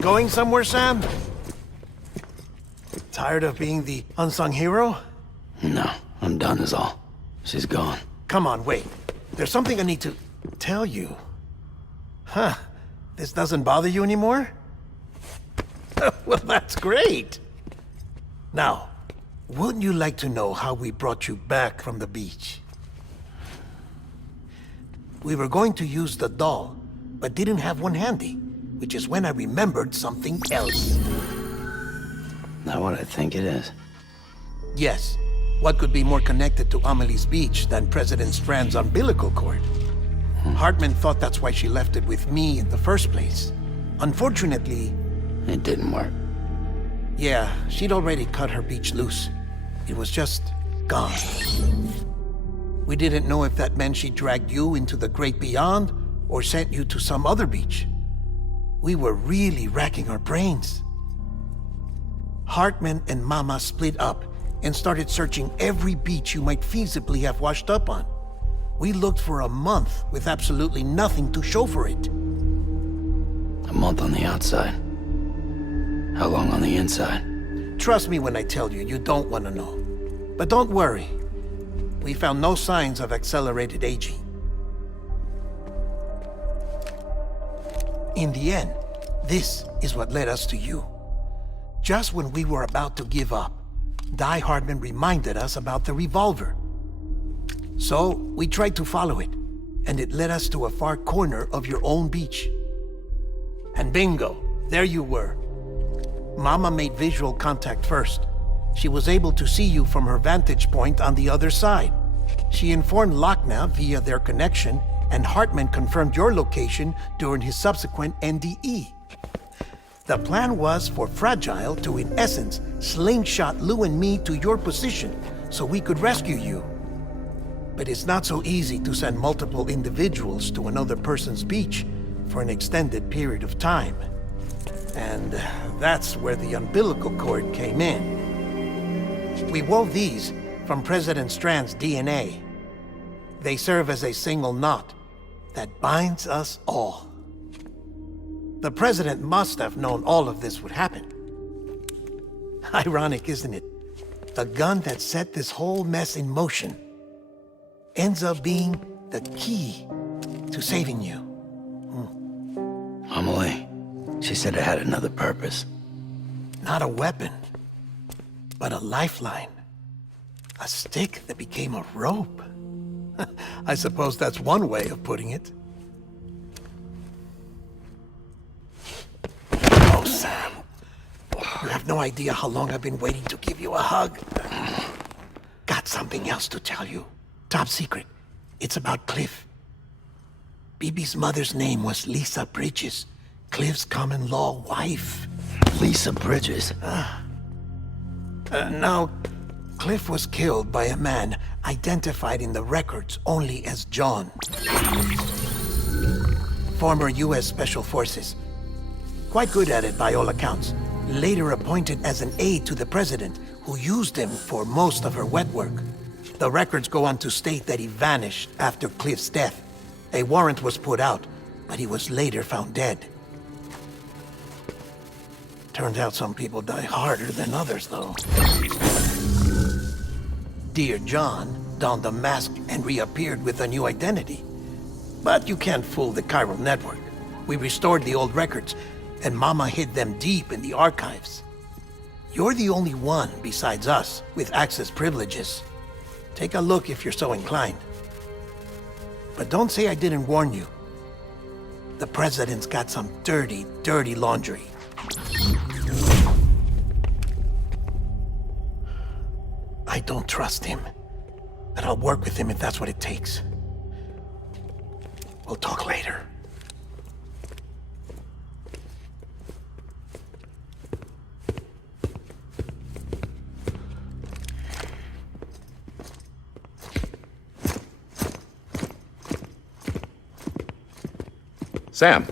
Going somewhere, Sam? Tired of being the unsung hero? No, I'm done is all. She's gone. Come on, wait. There's something I need to tell you. Huh. This doesn't bother you anymore? Well, that's great. Now, wouldn't you like to know how we brought you back from the beach? We were going to use the doll, but didn't have one handy, which is when I remembered something else. Not what I think it is. Yes. What could be more connected to Amelie's beach than President Strand's umbilical cord? Hartman thought that's why she left it with me in the first place. Unfortunately... It didn't work. Yeah, she'd already cut her beach loose. It was just gone. We didn't know if that meant she dragged you into the great beyond or sent you to some other beach. We were really racking our brains. Hartman and Mama split up and started searching every beach you might feasibly have washed up on. We looked for a month with absolutely nothing to show for it. A month on the outside. How long on the inside? Trust me when I tell you, you don't want to know. But don't worry. We found no signs of accelerated aging. In the end, this is what led us to you. Just when we were about to give up, Die Hartman reminded us about the revolver. So, we tried to follow it, and it led us to a far corner of your own beach. And bingo, there you were. Mama made visual contact first. She was able to see you from her vantage point on the other side. She informed Lochna via their connection, and Hartman confirmed your location during his subsequent NDE. The plan was for Fragile to, in essence, slingshot Lou and me to your position so we could rescue you. But it's not so easy to send multiple individuals to another person's beach for an extended period of time. And that's where the umbilical cord came in. We wove these from President Strand's DNA. They serve as a single knot that binds us all. The President must have known all of this would happen. Ironic, isn't it? The gun that set this whole mess in motion ends up being the key to saving you. Amelie, she said it had another purpose. Not a weapon, but a lifeline. A stick that became a rope. I suppose that's one way of putting it. Oh, Sam. You have no idea how long I've been waiting to give you a hug. Got something else to tell you. Top secret. It's about Cliff. Bibi's mother's name was Lisa Bridges, Cliff's common-law wife. Lisa Bridges? Now, Cliff was killed by a man identified in the records only as John. Former U.S. Special Forces. Quite good at it by all accounts. Later appointed as an aide to the president, who used him for most of her wet work. The records go on to state that he vanished after Cliff's death. A warrant was put out, but he was later found dead. Turns out some people die harder than others, though. Dear John donned a mask and reappeared with a new identity. But you can't fool the chiral network. We restored the old records, and Mama hid them deep in the archives. You're the only one besides us with access privileges. Take a look if you're so inclined. But don't say I didn't warn you. The president's got some dirty, dirty laundry. I don't trust him, but I'll work with him if that's what it takes. We'll talk later. Sam.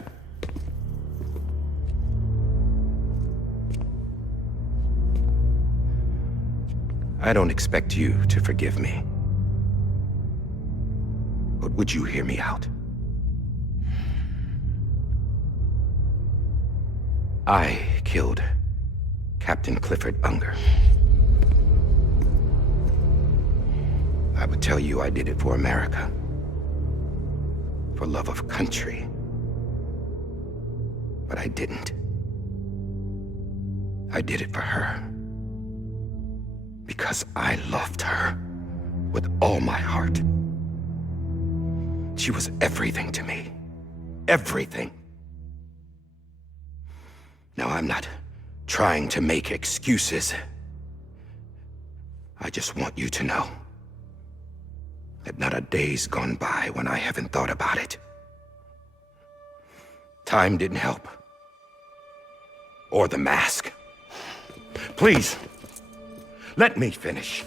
I don't expect you to forgive me. But would you hear me out? I killed Captain Clifford Unger. I would tell you I did it for America. For love of country. But I didn't. I did it for her. Because I loved her with all my heart. She was everything to me. Everything. Now, I'm not trying to make excuses. I just want you to know that not a day's gone by when I haven't thought about it. Time didn't help. Or the mask. Please, let me finish.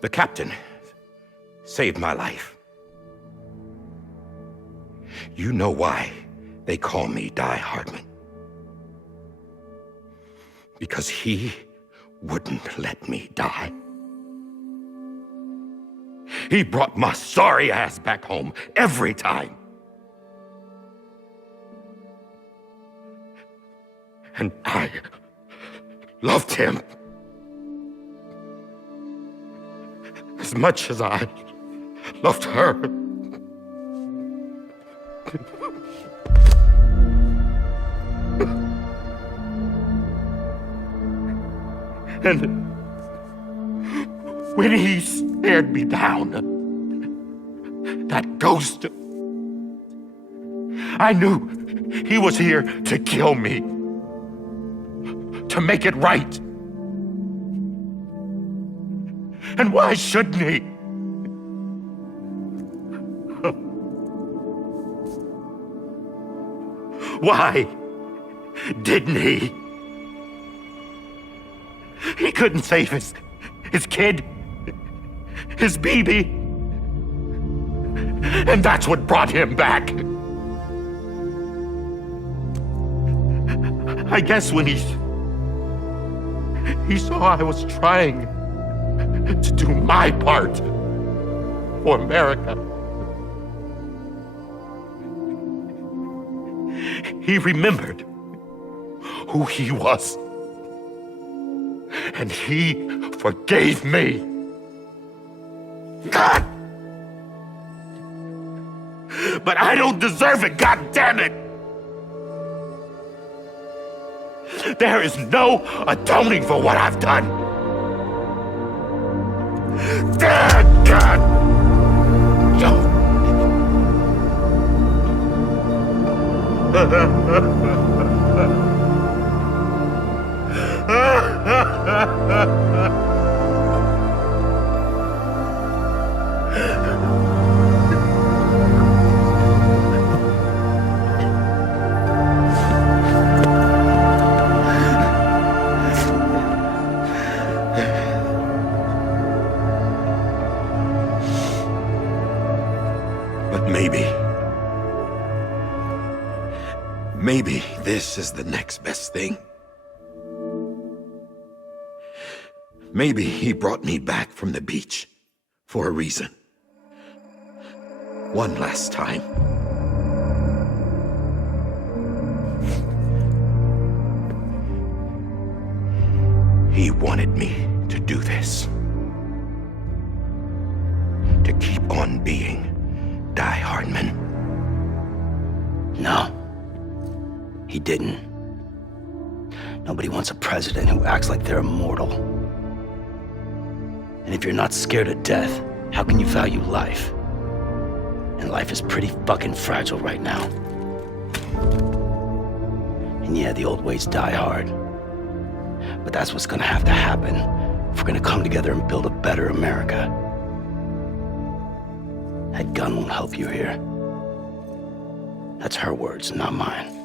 The captain, saved my life. You know why they call me Die Hardman. Because he wouldn't let me die. He brought my sorry ass back home every time. And I loved him as much as I loved her. And when he stared me down, that ghost, I knew he was here to kill me, to make it right. And why shouldn't he? Why didn't he? He couldn't save his kid, his baby. And that's what brought him back. I guess when he saw I was trying to do my part for America, he remembered who he was. And he forgave me. God! But I don't deserve it, God damn it! There is no atoning for what I've done. Dad, God! But maybe this is the next best thing. Maybe he brought me back from the beach for a reason. One last time. He wanted me to do this. To keep on being Die Hardman. No, he didn't. Nobody wants a president who acts like they're immortal. And if you're not scared of death, how can you value life? And life is pretty fucking fragile right now. And yeah, the old ways die hard. But that's what's gonna have to happen if we're gonna come together and build a better America. That gun won't help you here. That's her words, not mine.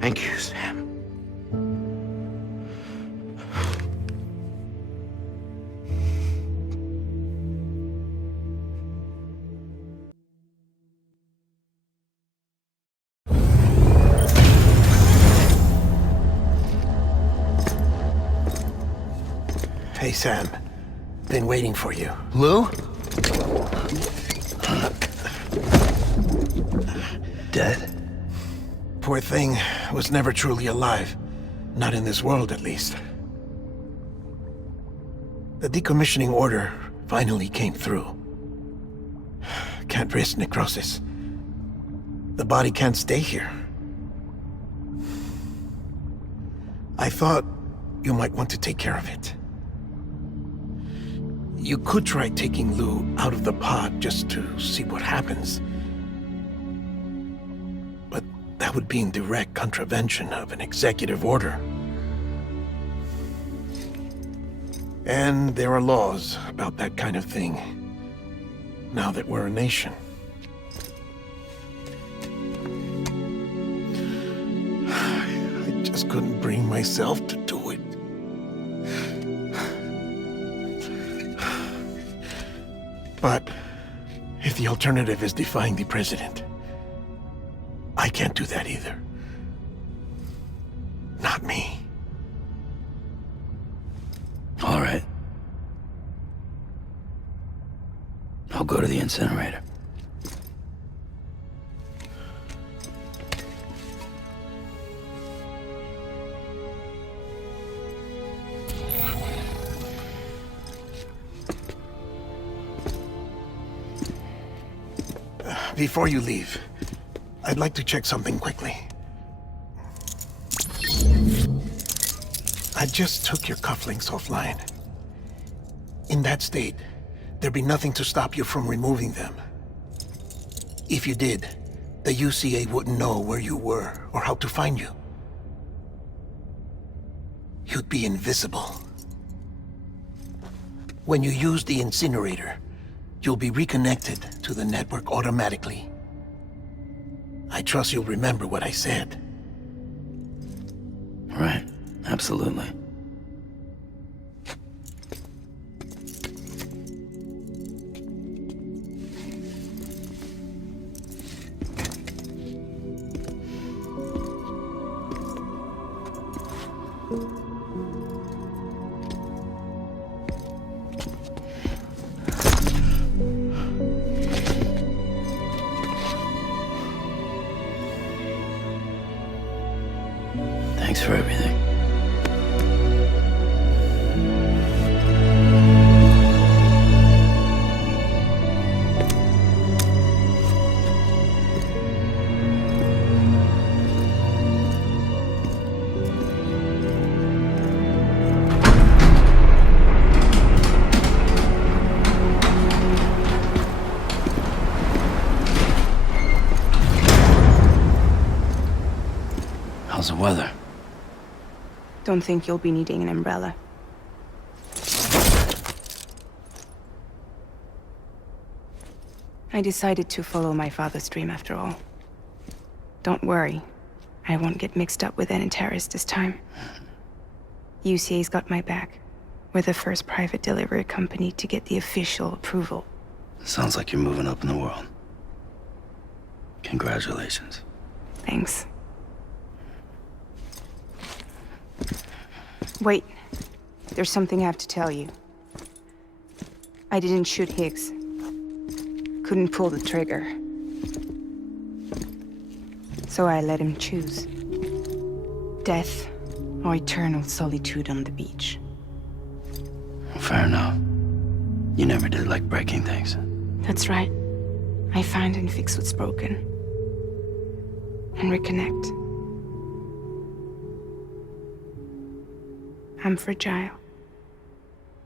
Thank you, Sam. Hey, Sam. Been waiting for you. Lou? Dead? Poor thing was never truly alive. Not in this world, at least. The decommissioning order finally came through. Can't risk necrosis. The body can't stay here. I thought you might want to take care of it. You could try taking Lou out of the pod just to see what happens. But that would be in direct contravention of an executive order. And there are laws about that kind of thing, now that we're a nation. I just couldn't bring myself to do it. But if the alternative is defying the president, I can't do that either. Not me. All right. I'll go to the incinerator. Before you leave, I'd like to check something quickly. I just took your cufflinks offline. In that state, there'd be nothing to stop you from removing them. If you did, the UCA wouldn't know where you were or how to find you. You'd be invisible. When you use the incinerator, you'll be reconnected to the network automatically. I trust you'll remember what I said. Right. Absolutely. Thanks for everything. How's the weather? Don't think you'll be needing an umbrella. I decided to follow my father's dream after all. Don't worry, I won't get mixed up with any terrorists this time. UCA's got my back. We're the first private delivery company to get the official approval. Sounds like you're moving up in the world. Congratulations. Thanks. Wait, there's something I have to tell you. I didn't shoot Higgs. Couldn't pull the trigger. So I let him choose. Death or eternal solitude on the beach. Fair enough. You never did like breaking things. That's right. I find and fix what's broken. And reconnect. I'm fragile.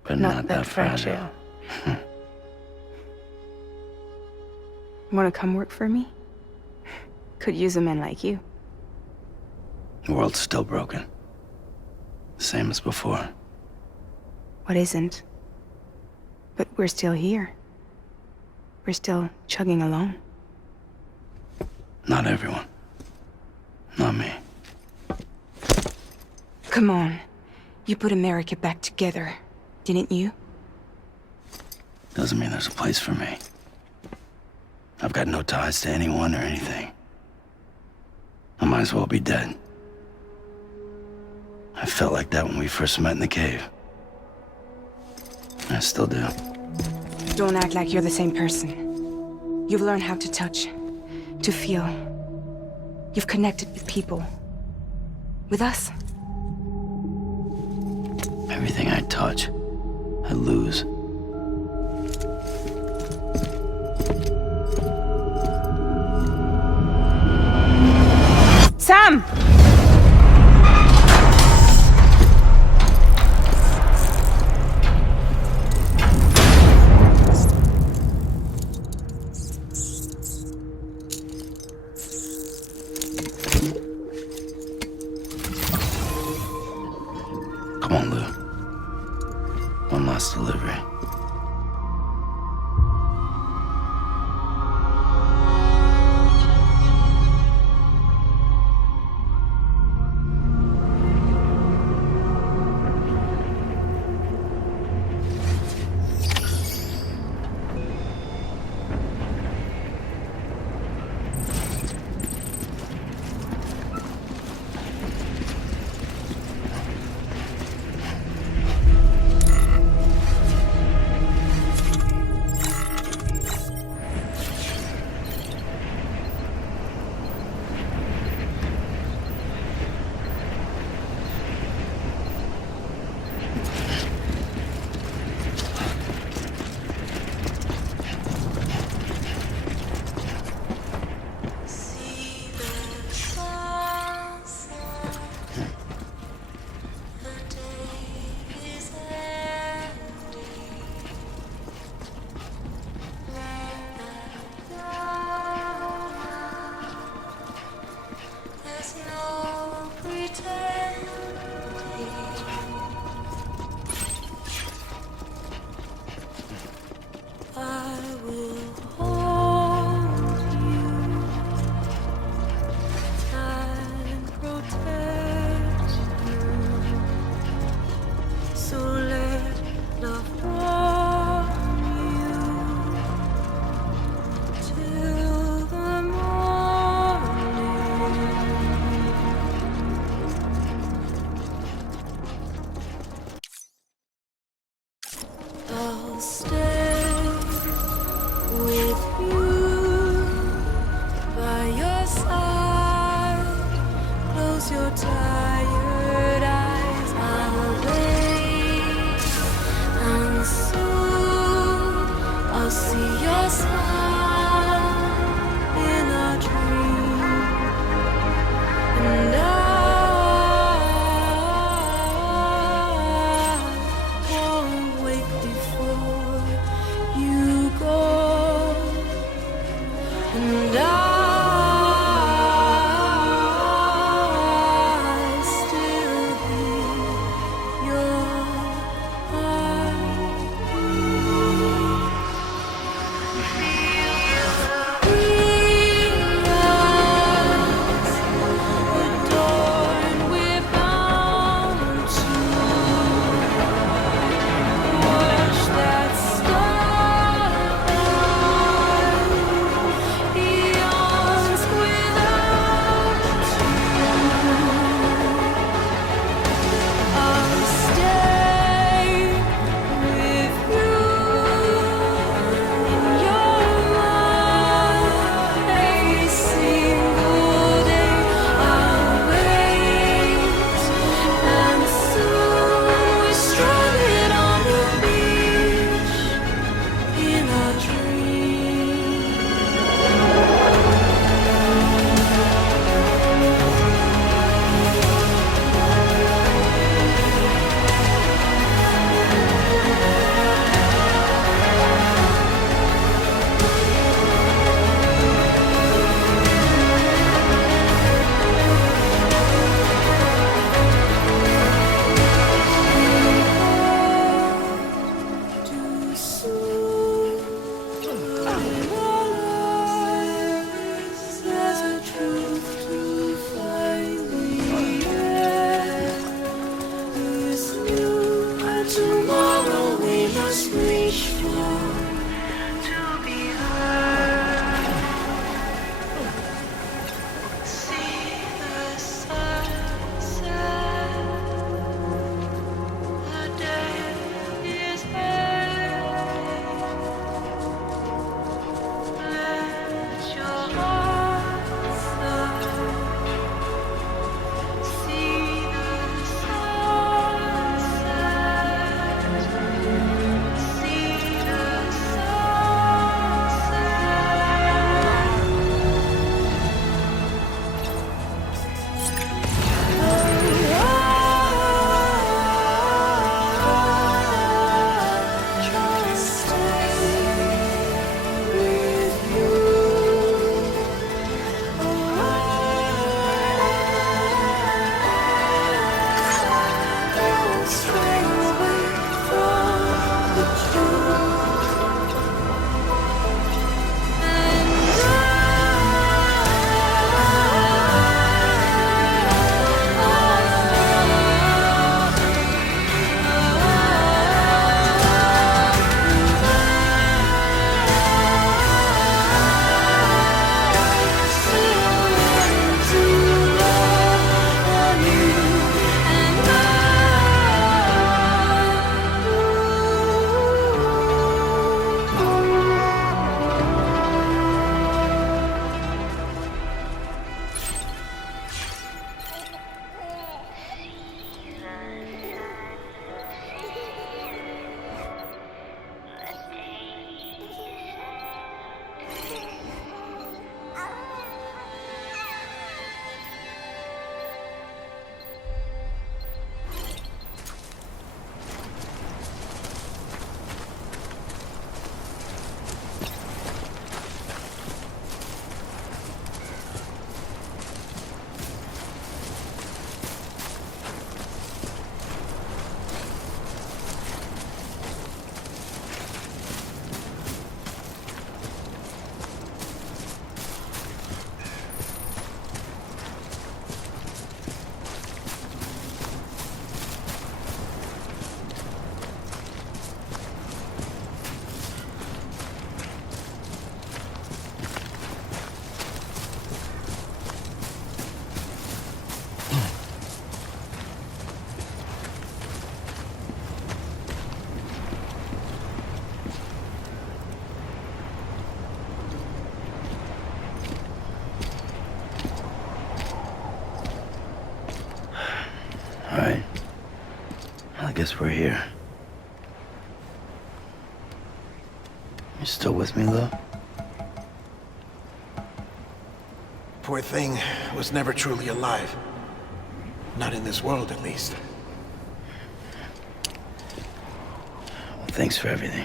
But not that fragile. Wanna come work for me? Could use a man like you. The world's still broken. Same as before. What isn't? But we're still here. We're still chugging along. Not everyone. Not me. Come on. You put America back together, didn't you? Doesn't mean there's a place for me. I've got no ties to anyone or anything. I might as well be dead. I felt like that when we first met in the cave. I still do. Don't act like you're the same person. You've learned how to touch, to feel. You've connected with people. With us. Everything I touch, I lose. Sam! Come on, Lou. One last delivery. we're here. You still with me, though? Poor thing was never truly alive. Not in this world, at least. Well, thanks for everything.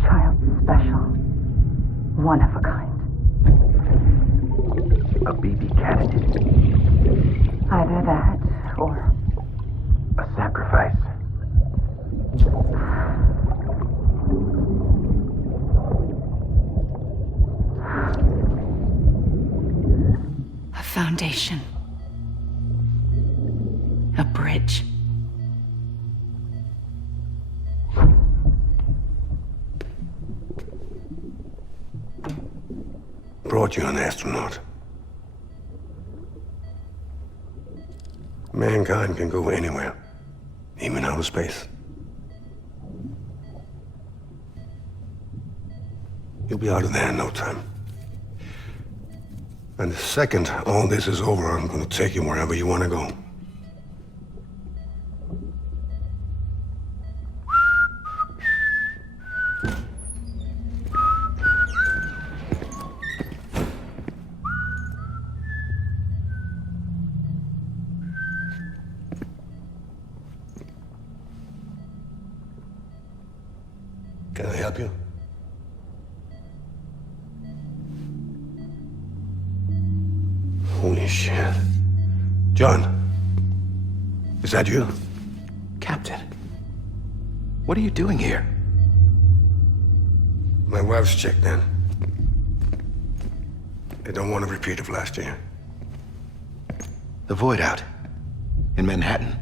Child special. One of a kind. A BB candidate. Either that, or A sacrifice. a foundation. A bridge. Brought you an astronaut. Mankind can go anywhere, even outer space. You'll be out of there in no time. And the second all this is over, I'm gonna take you wherever you wanna go. Can I help you? Holy shit. John, is that you? Captain, what are you doing here? My wife's checked in. They don't want a repeat of last year. The Void Out in Manhattan.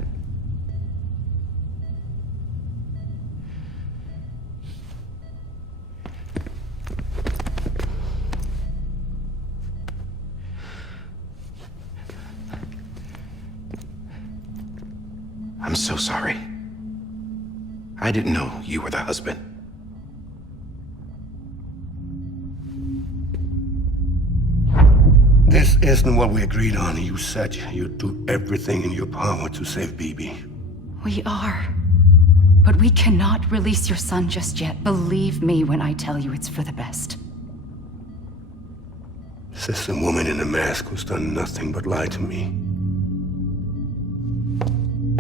I'm so sorry. I didn't know you were the husband. This isn't what we agreed on. You said you'd do everything in your power to save BB. We are. But we cannot release your son just yet. Believe me when I tell you it's for the best. This is a woman in a mask who's done nothing but lie to me.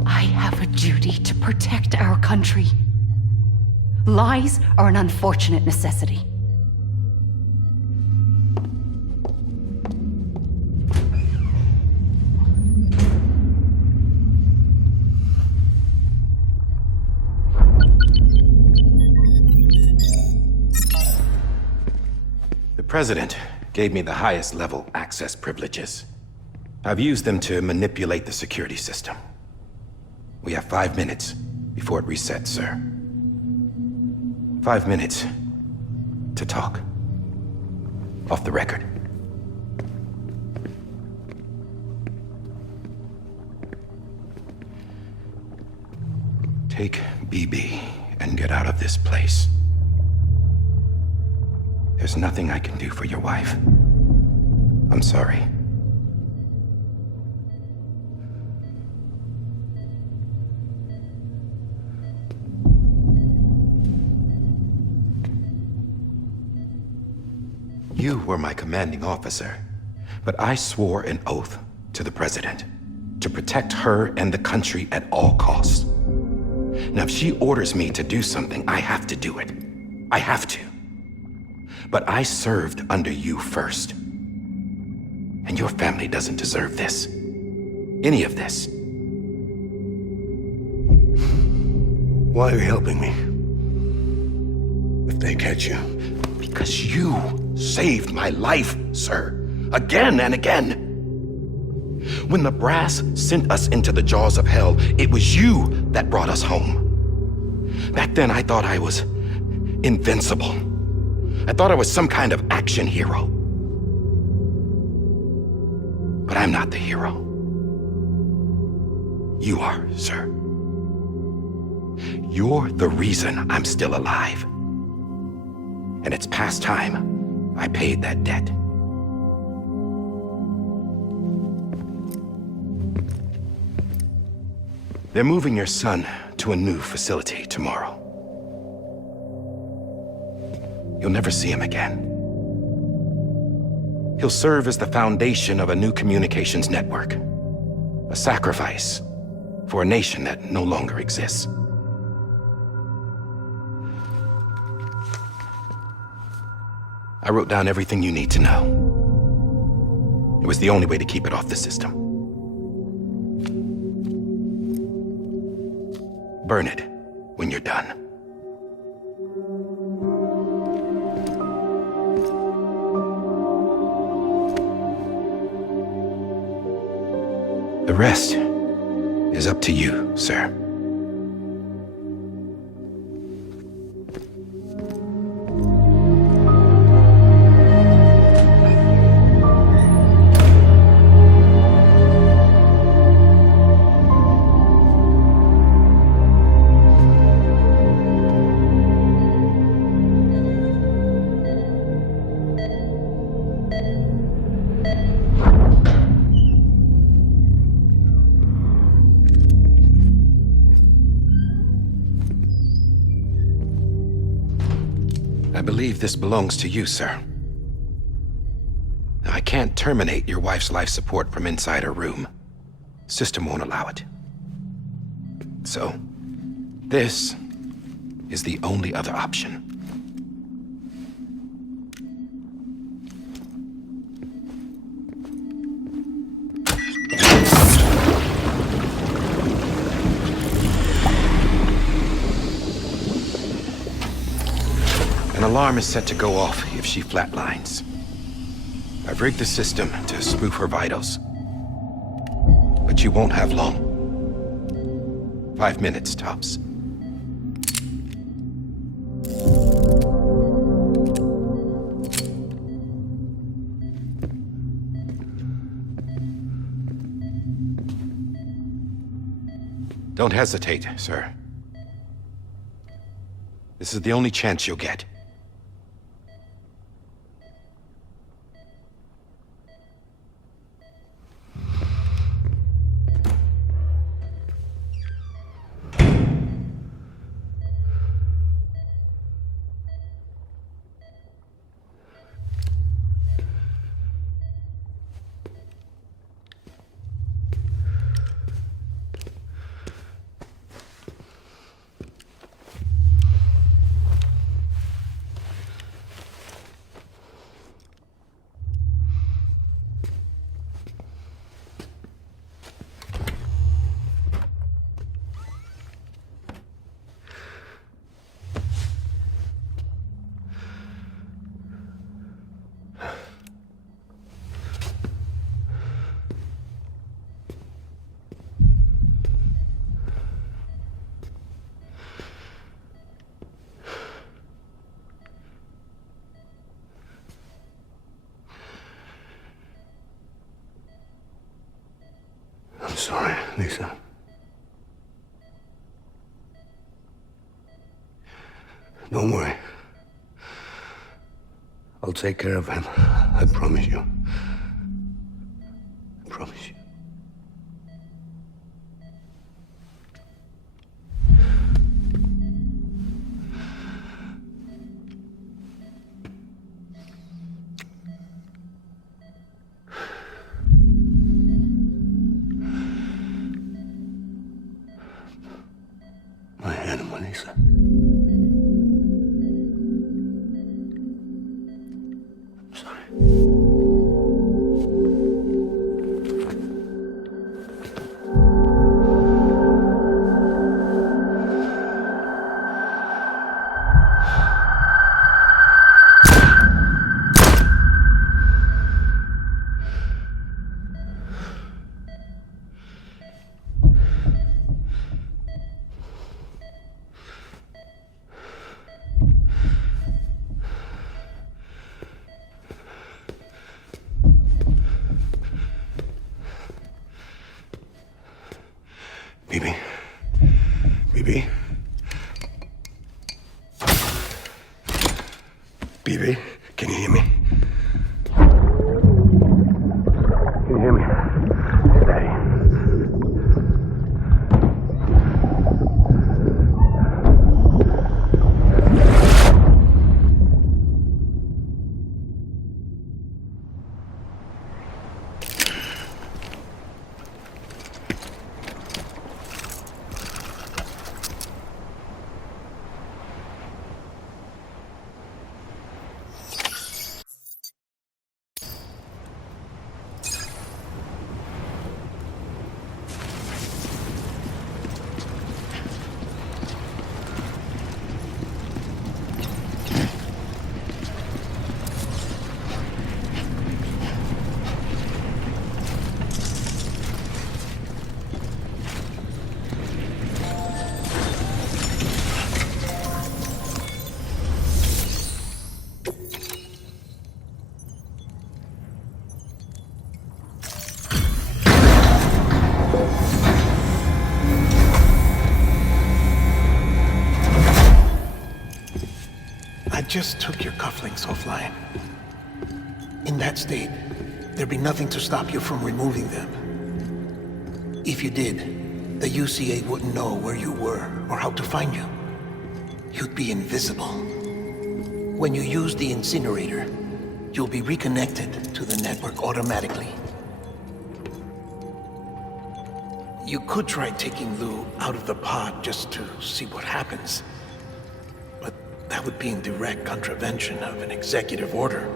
I have a duty to protect our country. Lies are an unfortunate necessity. The President gave me the highest level access privileges. I've used them to manipulate the security system. We have 5 minutes before it resets, sir. 5 minutes to talk. Off the record. Take BB and get out of this place. There's nothing I can do for your wife. I'm sorry. You were my commanding officer, but I swore an oath to the President to protect her and the country at all costs. Now, if she orders me to do something, I have to do it. I have to. But I served under you first. And your family doesn't deserve this. Any of this. Why are you helping me? If they catch you. Because you saved my life, sir. Again and again. When the brass sent us into the jaws of hell, it was you that brought us home. Back then, I thought I was invincible. I thought I was some kind of action hero. But I'm not the hero. You are, sir. You're the reason I'm still alive. And it's past time I paid that debt. They're moving your son to a new facility tomorrow. You'll never see him again. He'll serve as the foundation of a new communications network. A sacrifice for a nation that no longer exists. I wrote down everything you need to know. It was the only way to keep it off the system. Burn it when you're done. The rest is up to you, sir. I believe this belongs to you, sir. I can't terminate your wife's life support from inside her room. System won't allow it. So, this is the only other option. An alarm is set to go off if she flatlines. I've rigged the system to spoof her vitals. But you won't have long. 5 minutes, tops. Don't hesitate, sir. This is the only chance you'll get. I'm sorry, Lisa. Don't worry. I'll take care of him. I promise you. I promise you. My animal, Lisa. I'm sorry. Bibi. Bibi. Bibi, can you hear me? Can you hear me? Steady. just took your cufflinks offline. In that state, there'd be nothing to stop you from removing them. If you did, the UCA wouldn't know where you were or how to find you. You'd be invisible. When you use the incinerator, you'll be reconnected to the network automatically. You could try taking Lou out of the pod just to see what happens. But that would be in direct contravention of an executive order.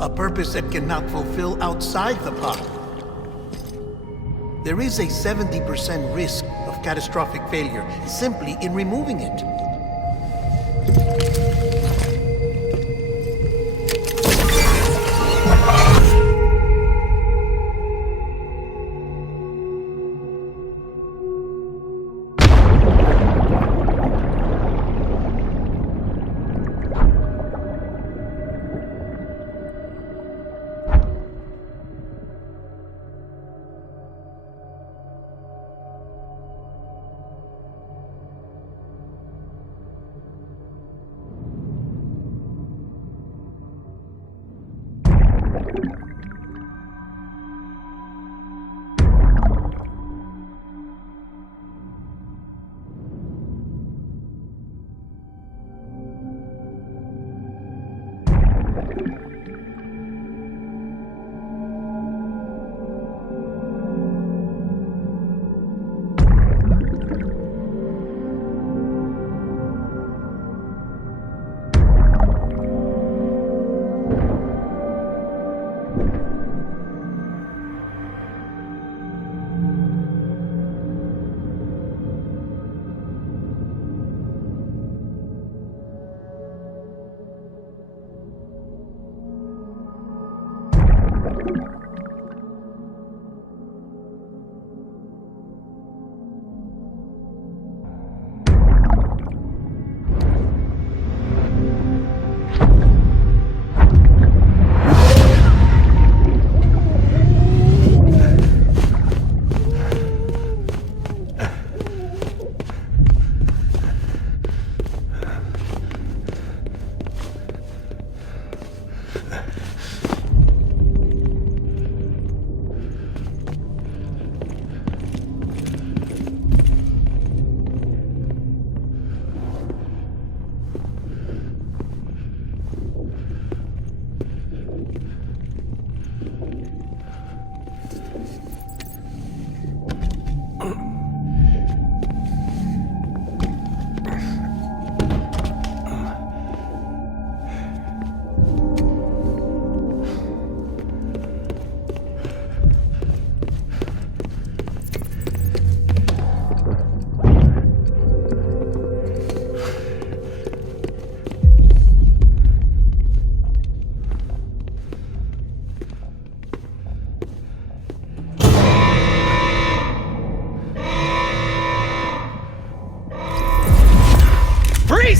A purpose that cannot fulfill outside the pod. There is a 70% risk of catastrophic failure simply in removing it.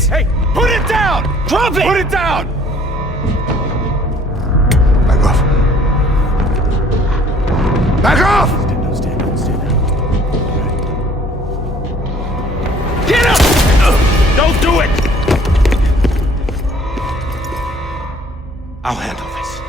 Hey, put it down! Drop it! Put it down! Back off. Back off! Stand down. Get up! Don't do it! I'll handle this.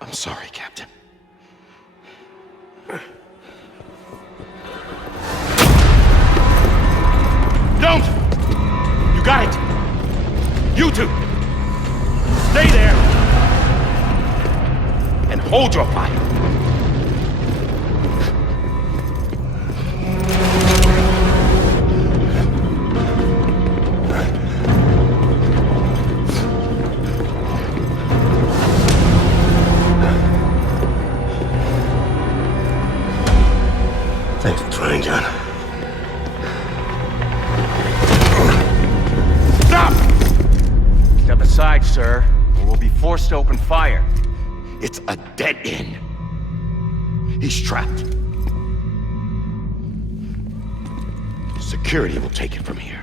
I'm sorry, Captain. Hold your fire. Thanks for trying, John. Stop! Step aside, sir, or we'll be forced to open fire. It's a dead end. He's trapped. Security will take it from here.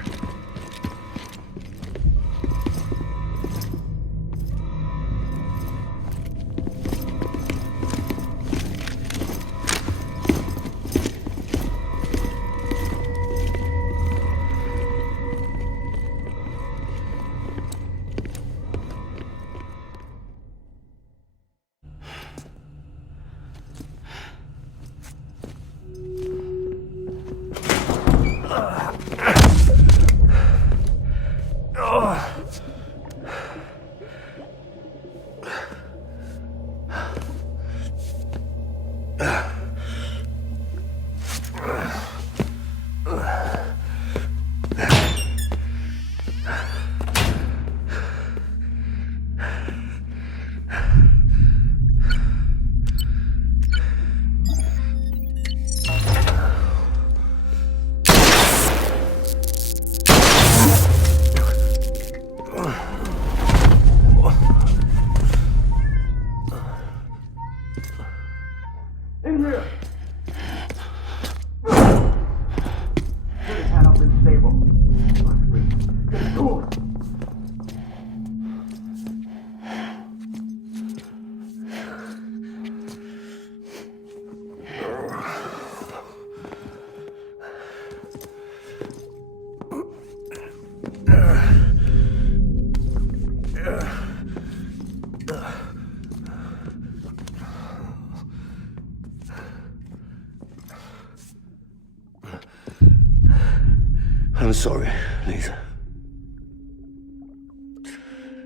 I'm sorry, Lisa.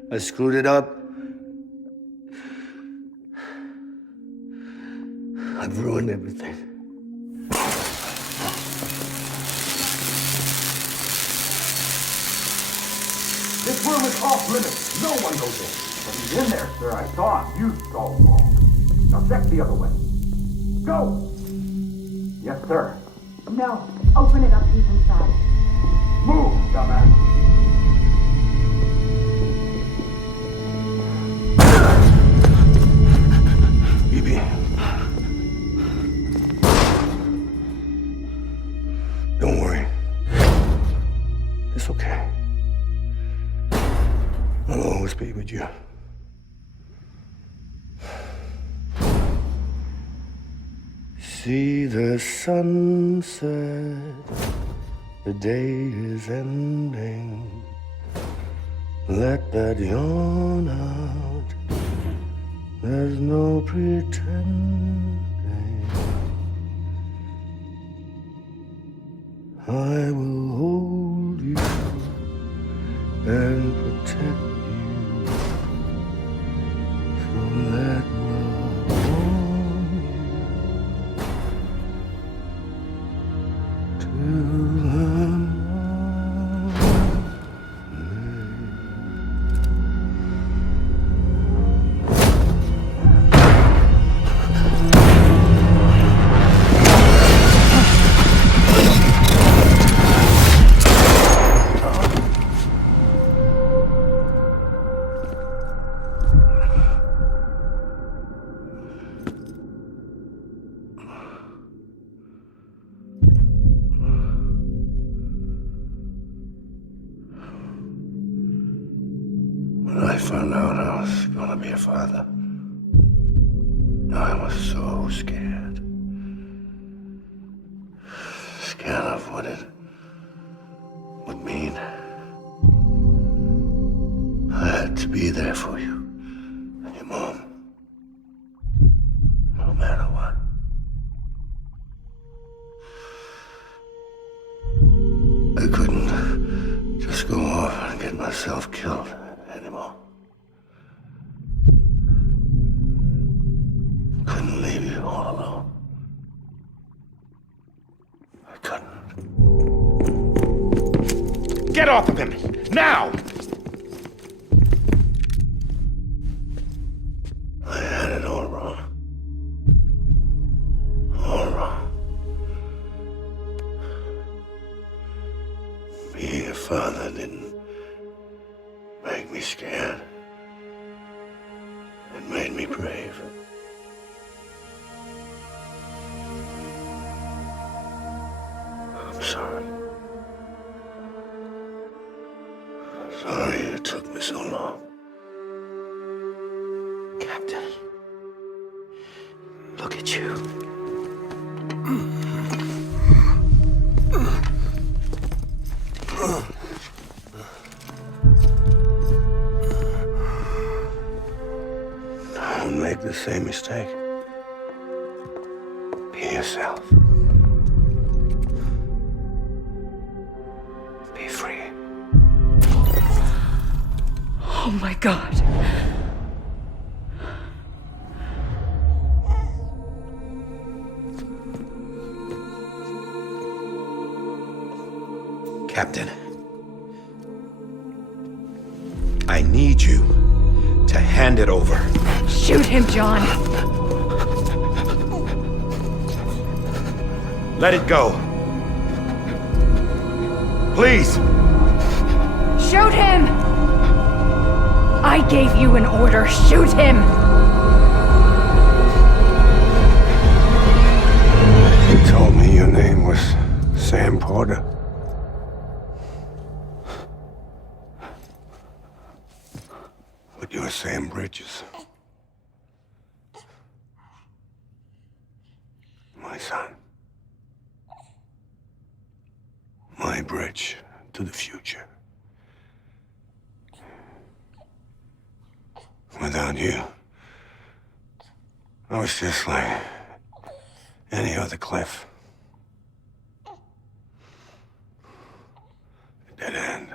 I screwed it up. I've ruined everything. This room is off limits. No one goes in. But he's in there, sir. I saw him. You saw him wrong. Now check the other way. Go! Yes, sir. No, open it up. He's inside. Move, dumbass. Bibi. Don't worry. It's okay. I'll always be with you. See the sunset. The day is ending. Let that yawn out. There's no pretending. I will hold you and protect you from that love on you till I'm When I found out I was gonna be a father, I was so scared. Scared of what it would mean. I had to be there for you and your mom, no matter what. I couldn't just go off and get myself killed anymore. all alone. I couldn't. Get off of him! Now! I had it all wrong. All wrong. Being a father didn't make me scared. It made me brave. I'm sorry. Sorry it took me so long. Captain, look at you. Don't make the same mistake. Be yourself. Be free. Oh my God. Captain, I need you to hand it over. Shoot him, John. Let it go. Please. Shoot him! I gave you an order. Shoot him! You told me your name was Sam Porter. But you're Sam Bridges. My son. My bridge to the future. Without you, I was just like any other Cliff. A dead end.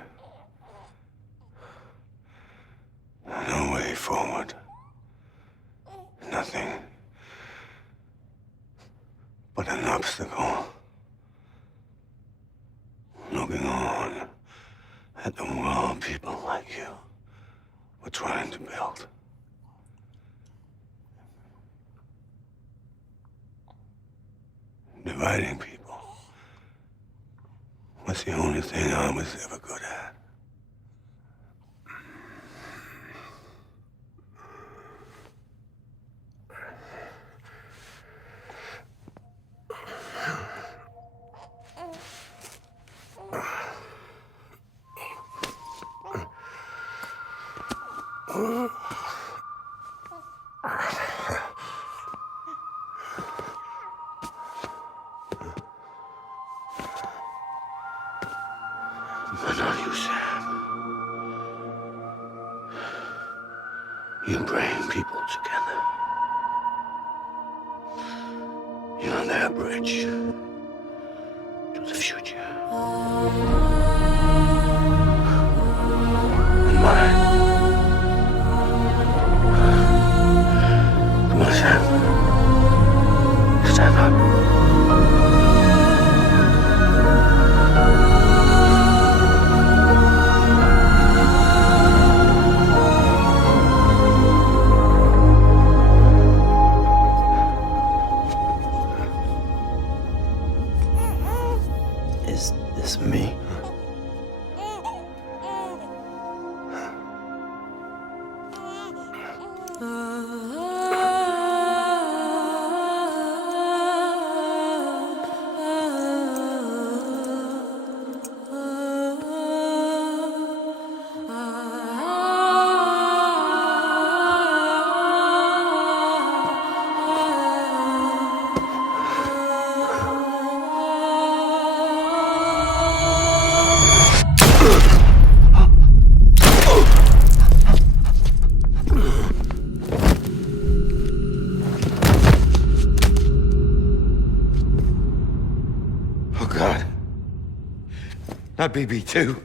No way forward. Nothing but an obstacle. Looking on at the world people like you were trying to build. Dividing people was the only thing I was ever good at. But not you, Sam. You bring people together. You're their bridge to the future. And mine. Come on, Sam. Stand up. Is this me? Oh, God. Not BB2.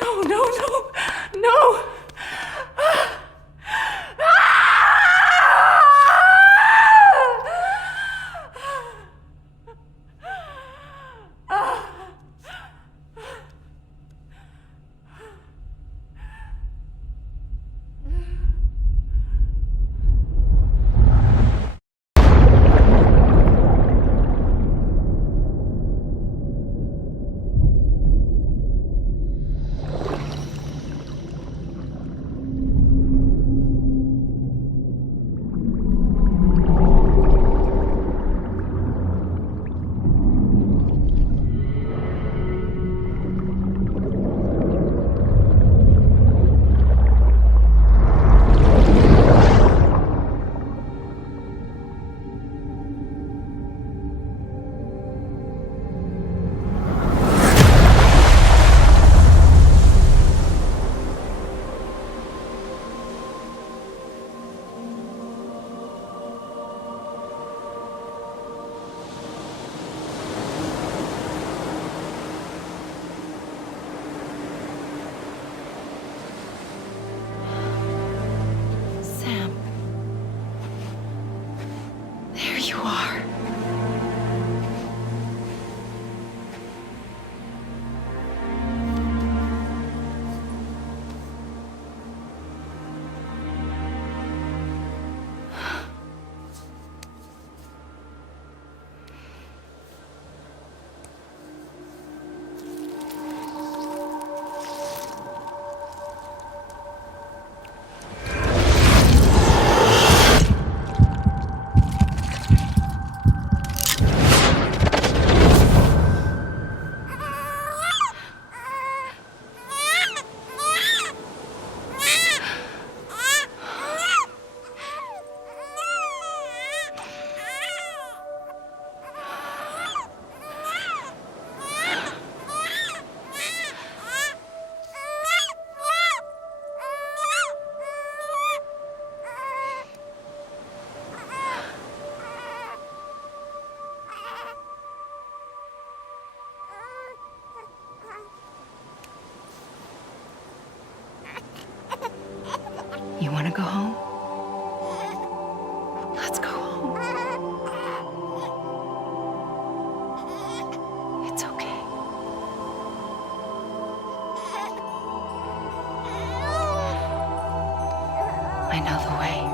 No, no, no, no! You want to go home? Let's go home. It's okay. I know the way.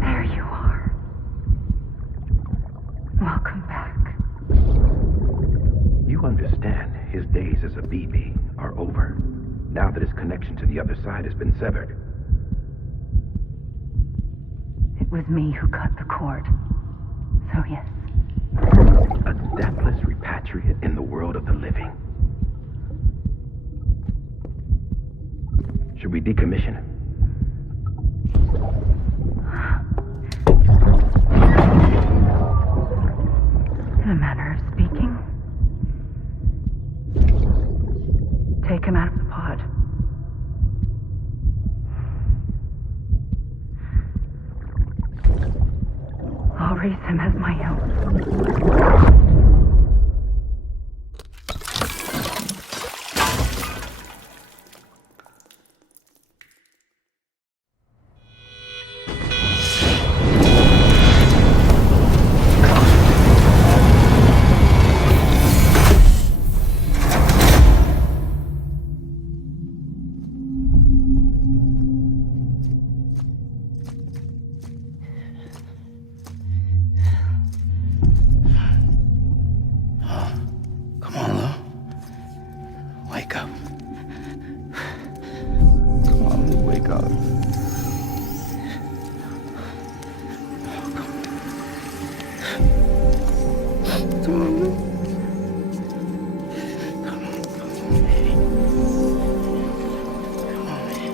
There you are. Welcome back. You understand his days as a BB are over, now that his connection to the other side has been severed. It was me who cut the cord. So yes. A deathless repatriate in the world of the living. Should we decommission him? In a manner of speaking. Take him out of the pod. I'll raise him as my own. Come on, Lou. Wake up. Come on, Lou, wake up. Come on, Lou. Come on, baby. Come on, baby.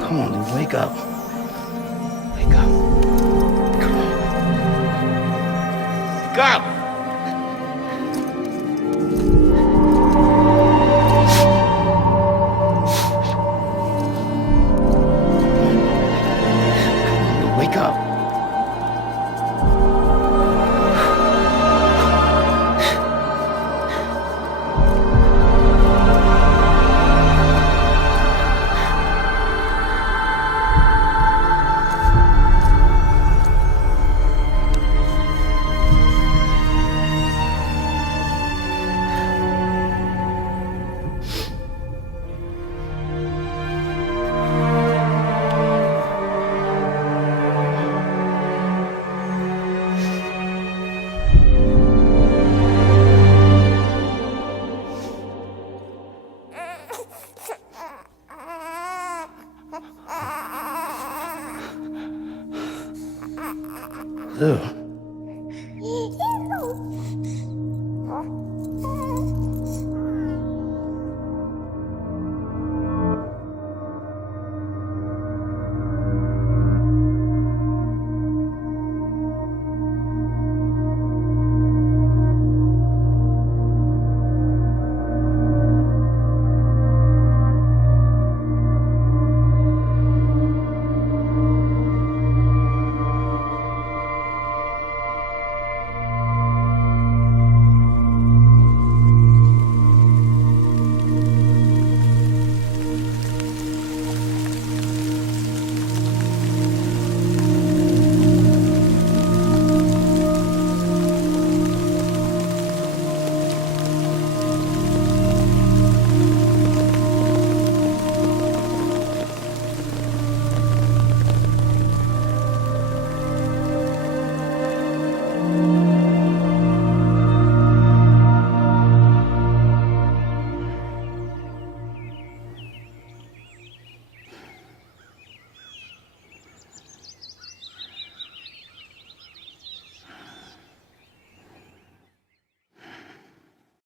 Come on, Lou, wake up. Wake up. Come on. Wake up!